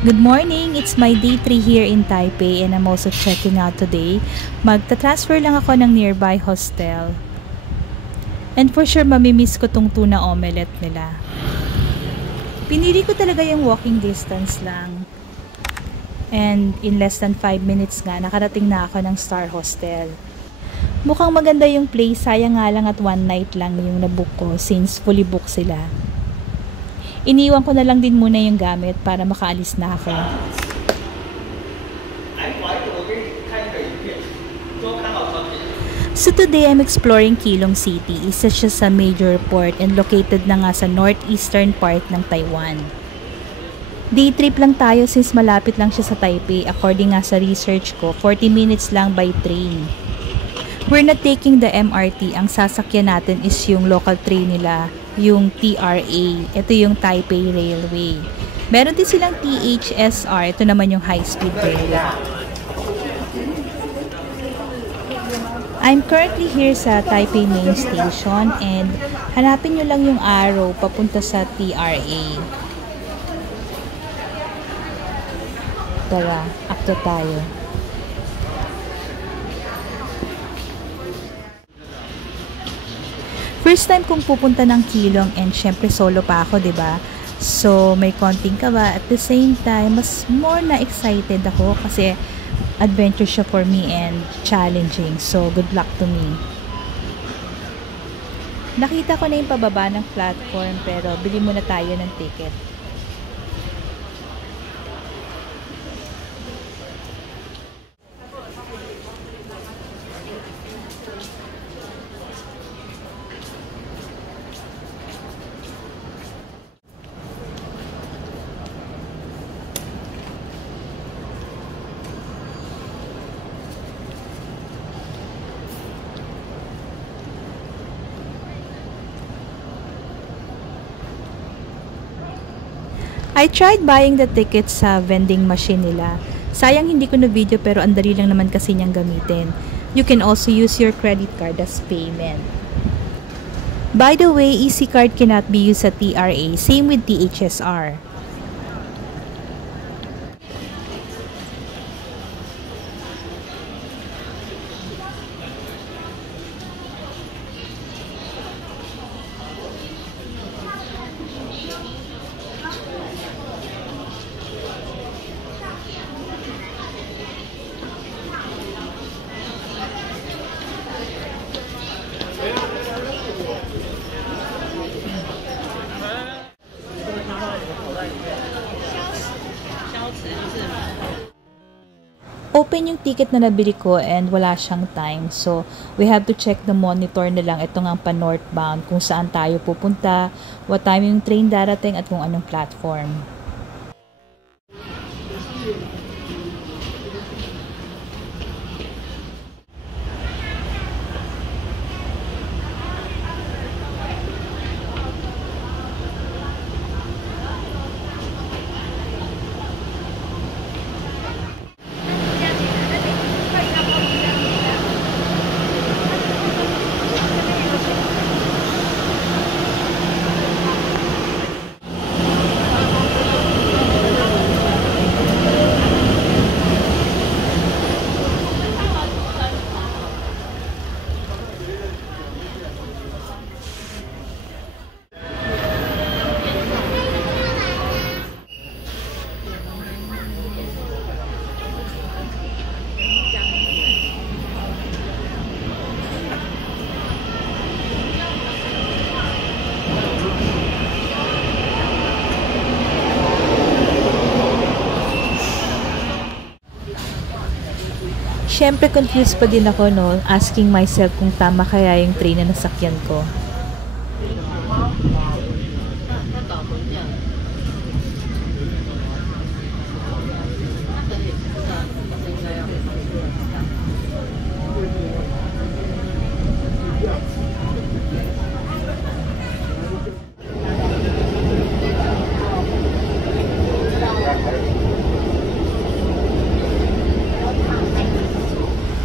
Good morning! It's my day 3 here in Taipei and I'm also checking out today. Magta-transfer lang ako ng nearby hostel. And for sure, mamimiss ko tong tuna omelette nila. Pinili ko talaga yung walking distance lang. And in less than 5 minutes nga, nakarating na ako ng Star Hostel. Mukhang maganda yung place, sayang nga lang at one night lang yung nabook ko since fully booked sila. Iniwan ko na lang din muna yung gamit para makaalis na ako. So today I'm exploring Keelung City. Isa siya sa major port and located na nga sa northeastern part ng Taiwan. Day trip lang tayo since malapit lang siya sa Taipei. According nga sa research ko, 40 minutes lang by train. We're not taking the MRT. Ang sasakyan natin is yung local train nila, yung TRA. Ito yung Taipei Railway. Meron din silang THSR. Ito naman yung high-speed railway. I'm currently here sa Taipei Main Station and hanapin nyo lang yung arrow papunta sa TRA. Tara, akto tayo. First time kong pupunta ng Keelung and syempre solo pa ako, 'di ba? So may konting kaba at the same time mas more na excited ako kasi adventure siya for me and challenging. So good luck to me. Nakita ko na yung pababa ng platform pero bili muna tayo ng ticket. I tried buying the tickets sa vending machine nila. Sayang hindi ko na video pero ang dali lang naman kasi niyang gamitin. You can also use your credit card as payment. By the way, EC card cannot be used at TRA. Same with THSR. Open yung ticket na nabili ko and wala siyang time. So, we have to check the monitor na lang. Ito nga pa northbound kung saan tayo pupunta, what time yung train darating at kung anong platform. Siyempre confused pa din ako, no? Asking myself kung tama kaya yung train na nasakyan ko.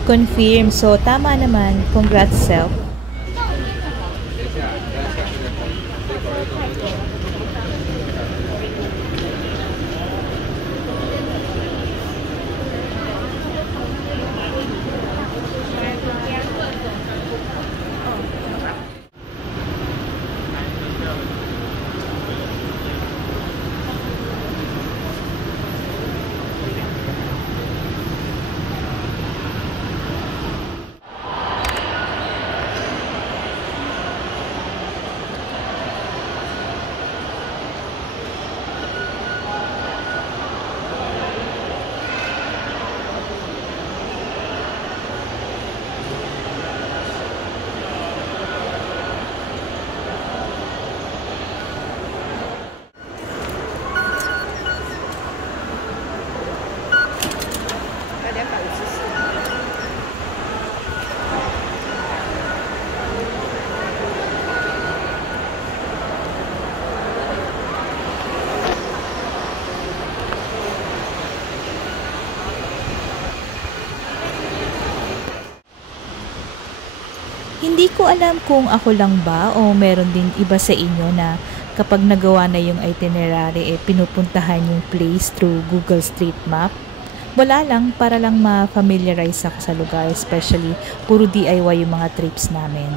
Confirm. So, tama naman. Congrats, self. Hindi ko alam kung ako lang ba o meron din iba sa inyo na kapag nagawa na yung itinerary pinupuntahan yung place through Google Street Map. Wala lang, para lang ma-familiarize ako sa lugar, especially puro DIY yung mga trips namin.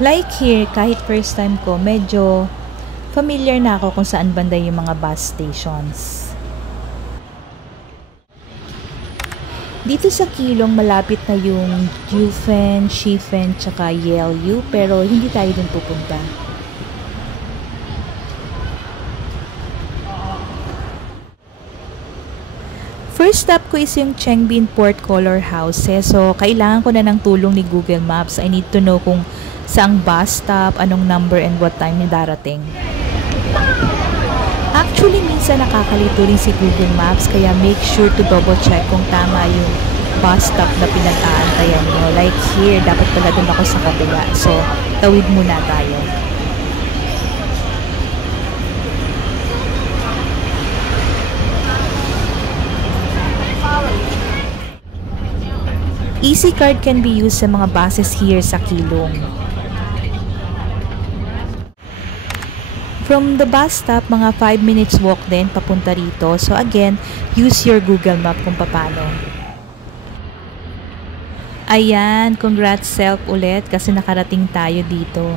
Like here, kahit first time ko, medyo familiar na ako kung saan banda yung mga bus stations. Dito sa Keelung, malapit na yung Jufen, Shifen, tsaka Yeoyu, pero hindi tayo dun pupunta. First stop ko is yung Changbin Port Color House. So, kailangan ko na ng tulong ni Google Maps. I need to know kung saang bus stop, anong number, and what time yung darating. Actually, minsan nakakalito rin si Google Maps, kaya make sure to double check kung tama yung bus stop na pinag-aantayan nyo. Like here, dapat pala dun ako sa kabila. So, tawid muna tayo. Easy card can be used sa mga buses here sa Keelung. From the bus stop, mga 5 minutes walk din papunta rito. So again, use your Google Map kung paano. Ayan, congrats self ulit kasi nakarating tayo dito.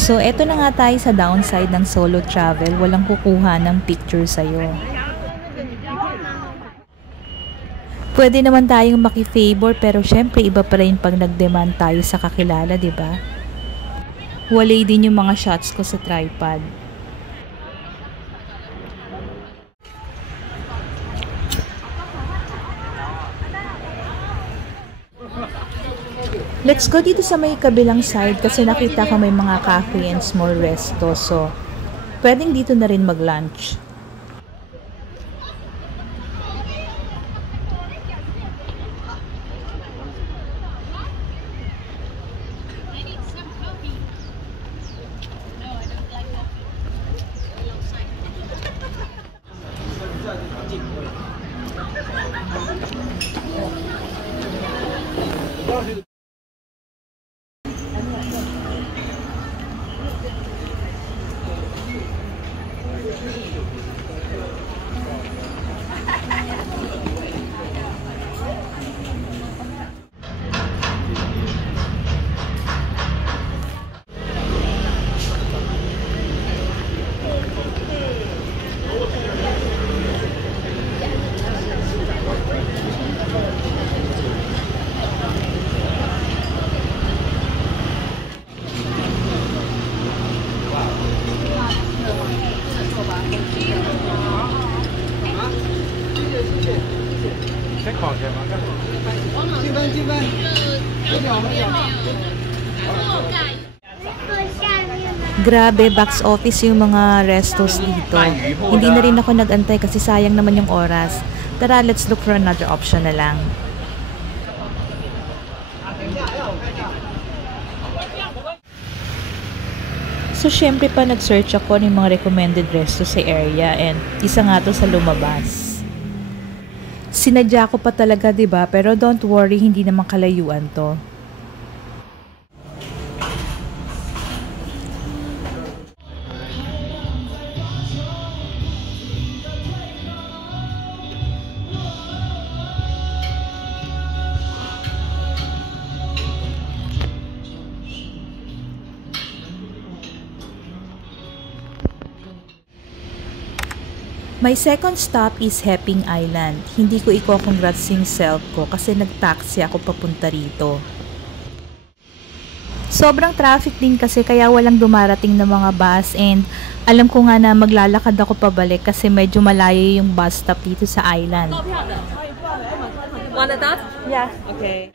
So, eto na nga tayo sa downside ng solo travel. Walang kukuha ng picture sa'yo. Pwede naman tayong maki-favor, pero syempre iba pa rin pag nag-demand tayo sa kakilala, diba? Walay din yung mga shots ko sa tripod. Let's go dito sa may kabilang side kasi nakita ko may mga cafe and small resto. So, pwedeng dito na rin mag-lunch. Grabe, box office yung mga restos dito. Hindi na rin ako nag-antay kasi sayang naman yung oras. Tara, let's look for another option na lang. So, syempre pa nag-search ako ng mga recommended resto sa area and isa nga to sa lumabas. Sinadya ko pa talaga, diba? Pero don't worry, hindi naman kalayuan to. My second stop is Heping Island. Hindi ko i-congrats yung self ko kasi nag-taxi ako papunta rito. Sobrang traffic din kasi kaya walang dumarating na mga bus and alam ko nga na maglalakad ako pabalik kasi medyo malayo yung bus stop dito sa island. Want that? Yeah. Okay.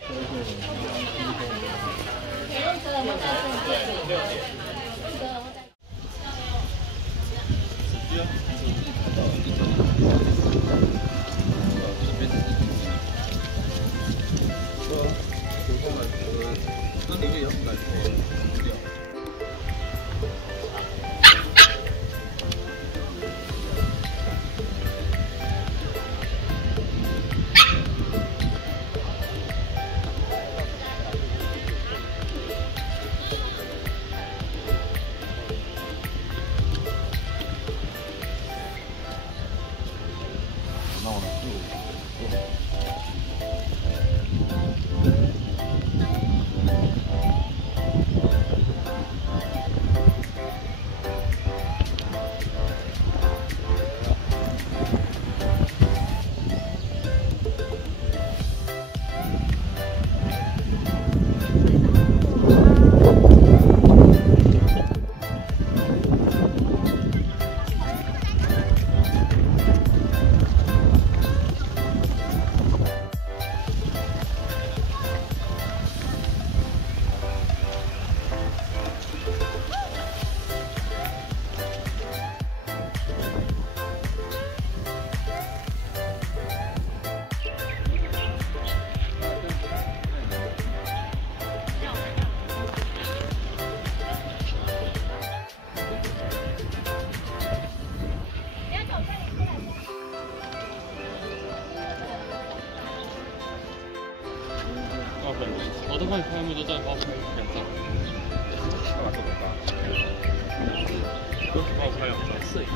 好多快开幕都在包拍两张，把这么大，都包拍两张摄影。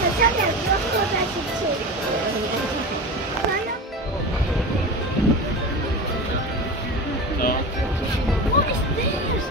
想象两个合在一起。What is this?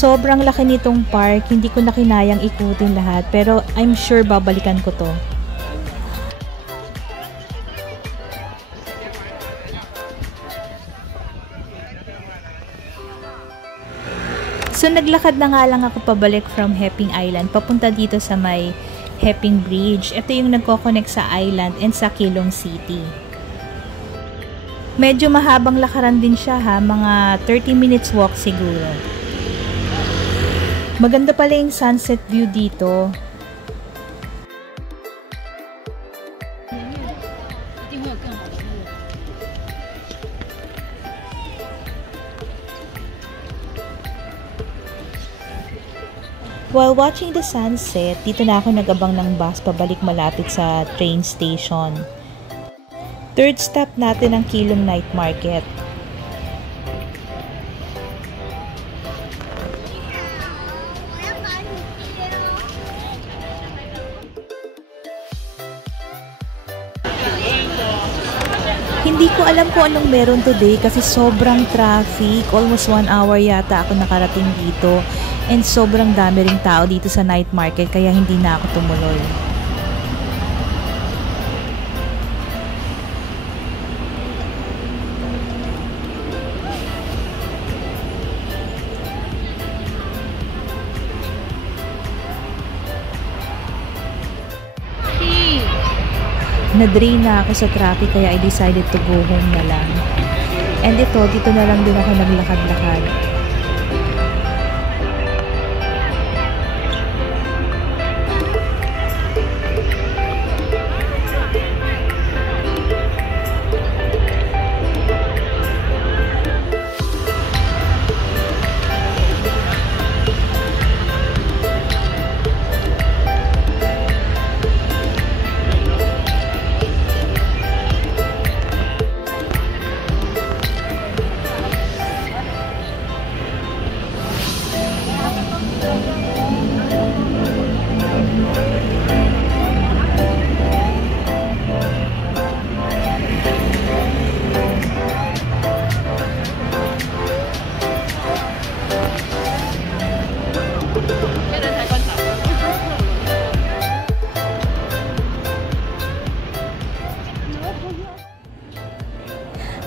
Sobrang laki nitong park, hindi ko na kinayang ikutin lahat, pero I'm sure babalikan ko to. So naglakad na nga lang ako pabalik from Heping Island, papunta dito sa may Heping Bridge. Ito yung nagko-connect sa island and sa Keelung City. Medyo mahabang lakaran din siya ha, mga 30 minutes walk siguro. Maganda pala yung sunset view dito. While watching the sunset, dito na ako nag-abang ng bus pabalik malapit sa train station. Third stop natin ang Keelung Night Market. Hindi ko alam kung anong meron today kasi sobrang traffic. Almost 1 hour yata ako nakarating dito. And sobrang dami ring tao dito sa night market kaya hindi na ako tumuloy. Na-drain na ako sa traffic kaya I decided to go home na lang. And ito, dito na lang din ako naglakad-lakad.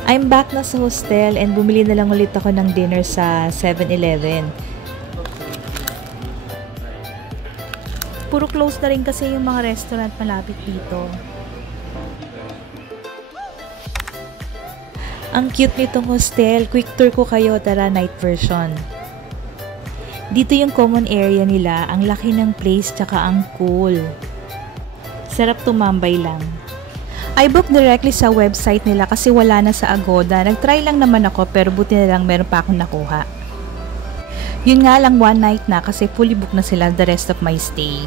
I'm back na sa hostel and bumili na lang ulit ako ng dinner sa 7-Eleven. Puro close na rin kasi yung mga restaurant malapit dito. Ang cute nitong hostel. Quick tour ko kayo, tara, night version. Dito yung common area nila. Ang laki ng place tsaka ang cool. Sarap tumambay lang. I booked directly sa website nila kasi wala na sa Agoda. Nag-try lang naman ako pero buti na lang meron pa akong nakuha. Yun nga lang one night na kasi fully booked na sila the rest of my stay.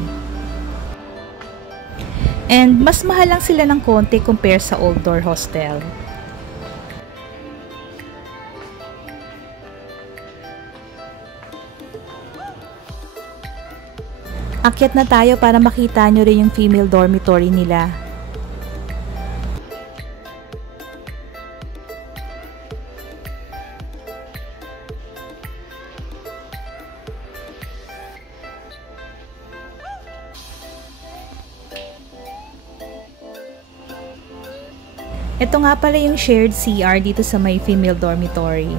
And mas mahal lang sila ng konti compare sa Old Door Hostel. Akyat na tayo para makita nyo rin yung female dormitory nila. Ito nga pala yung shared CR dito sa may female dormitory.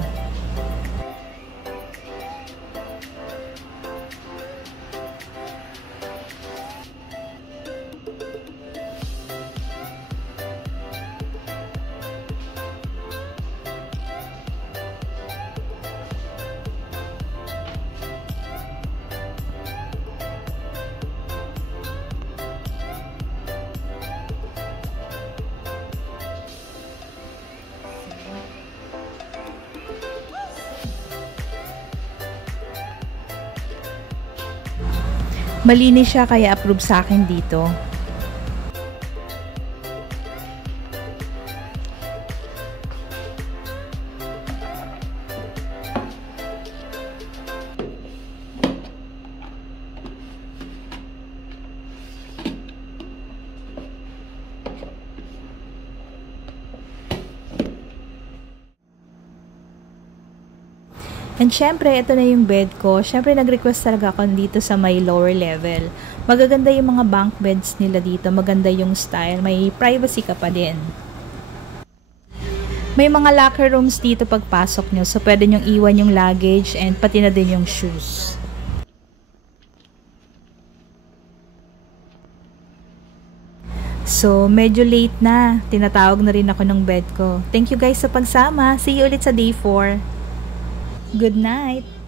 Malinis siya kaya approve sa akin dito. And syempre, ito na yung bed ko. Syempre, nag-request talaga ako dito sa may lower level. Magaganda yung mga bunk beds nila dito. Maganda yung style. May privacy ka pa din. May mga locker rooms dito pagpasok nyo. So, pwede nyong iwan yung luggage and pati na din yung shoes. So, medyo late na. Tinatawag na rin ako ng bed ko. Thank you guys sa pagsama. See you ulit sa day 4. Good night!